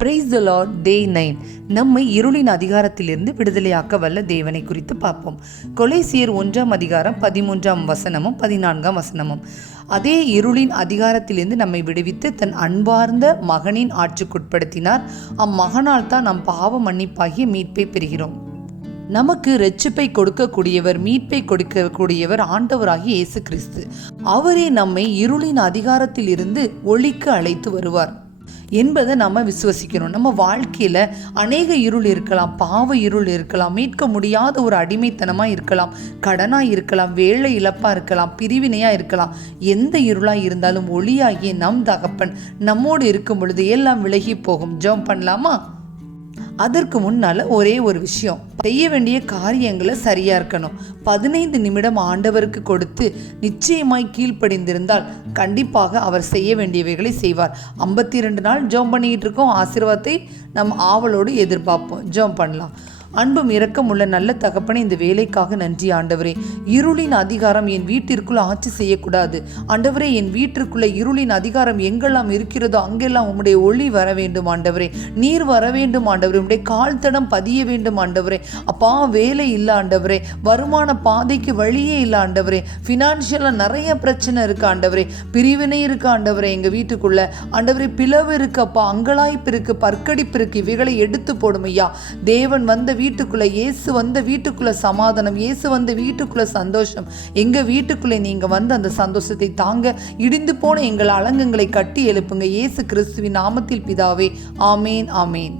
Praise the lord day nine நம்மை இருளின் அதிகாரத்திலிருந்து விடுதலையாக்க வல்ல தேவனை குறித்து பார்ப்போம். கொலேசியர் ஒன்றாம் அதிகாரம் பதிமூன்றாம் வசனமும் பதினான்காம் வசனமும். அதே இருளின் அதிகாரத்திலிருந்து நம்மை விடுவித்து தன் அன்பார்ந்த மகனின் ஆட்சிக்குட்படுத்தினார். அம்மகனால் தான் நம் பாவ மன்னிப்பாகிய மீட்பை பெறுகிறோம். நமக்கு ரட்சிப்பை கொடுக்கக்கூடியவர் மீட்பை கொடுக்கக்கூடியவர் ஆண்டவராகிய இயேசு கிறிஸ்து. அவரே நம்மை இருளின் அதிகாரத்தில் இருந்து ஒளிக்கு அழைத்து வருவார். என்பதை நம்ம விசுவசிக்கணும். நம்ம வாழ்க்கையில் அநேக இருள் இருக்கலாம் பாவ இருள் இருக்கலாம் மீட்க முடியாத ஒரு அடிமைத்தனமாக இருக்கலாம் கடனாக இருக்கலாம் வேலை இழப்பாக இருக்கலாம் பிரிவினையாக இருக்கலாம். எந்த இருளாக இருந்தாலும் ஒளியாகிய நம் தகப்பன் நம்மோடு இருக்கும் பொழுது எல்லாம் விலகி போகும். ஜம்ப் பண்ணலாமா? அதற்கு முன்னால் ஒரே ஒரு விஷயம். செய்ய வேண்டிய காரியங்களை சரியாக இருக்கணும். பதினைந்து நிமிடம் ஆண்டவருக்கு கொடுத்து நிச்சயமாய் கீழ்ப்படிந்திருந்தால் கண்டிப்பாக அவர் செய்ய வேண்டியவைகளை செய்வார். ஐம்பத்தி ரெண்டு நாள் ஜோம் பண்ணிக்கிட்டு இருக்கோம். ஆசீர்வாதத்தை நம் ஆவலோடு எதிர்பார்ப்போம். ஜோம் பண்ணலாம். அன்பும் இரக்கம் உள்ள நல்ல தகப்பனே இந்த வேலைக்காக நன்றி ஆண்டவரே. இருளின் அதிகாரம் என் வீட்டிற்குள் ஆட்சி செய்யக்கூடாது. ஆண்டவரே என் வீட்டிற்குள்ள இருளின் அதிகாரம் எங்கெல்லாம் இருக்கிறதோ அங்கெல்லாம் உம்முடைய ஒளி வர வேண்டும் ஆண்டவரே. நீர் வர வேண்டும் ஆண்டவரே. உம்முடைய கால் தடம் பதிய வேண்டும் ஆண்டவரே. அப்பா வேலை இல்லை ஆண்டவரே. வருமான பாதைக்கு வழியே இல்லை ஆண்டவரே. ஃபினான்ஷியலாக நிறைய பிரச்சனை இருக்கு ஆண்டவரே. பிரிவினை இருக்கு ஆண்டவரே எங்கள் வீட்டுக்குள்ள. ஆண்டவரே பிளவு இருக்கு அப்பா. அங்கலாய்ப்பு இருக்கு பற்கடிப்பு இருக்கு. இவைகளை எடுத்து போடும் ஐயா. தேவன் வந்த வீட்டுக்குள்ள இயேசு வந்த வீட்டுக்குள்ள சமாதானம் இயேசு வந்த வீட்டுக்குள்ள சந்தோஷம். எங்க வீட்டுக்குள்ளே நீங்க வந்து அந்த சந்தோஷத்தை தாங்க இடிந்து போன எங்கள் அலங்கங்களை கட்டி எழுப்புங்க. இயேசு கிறிஸ்துவின் நாமத்தில் பிதாவே ஆமேன் ஆமேன்.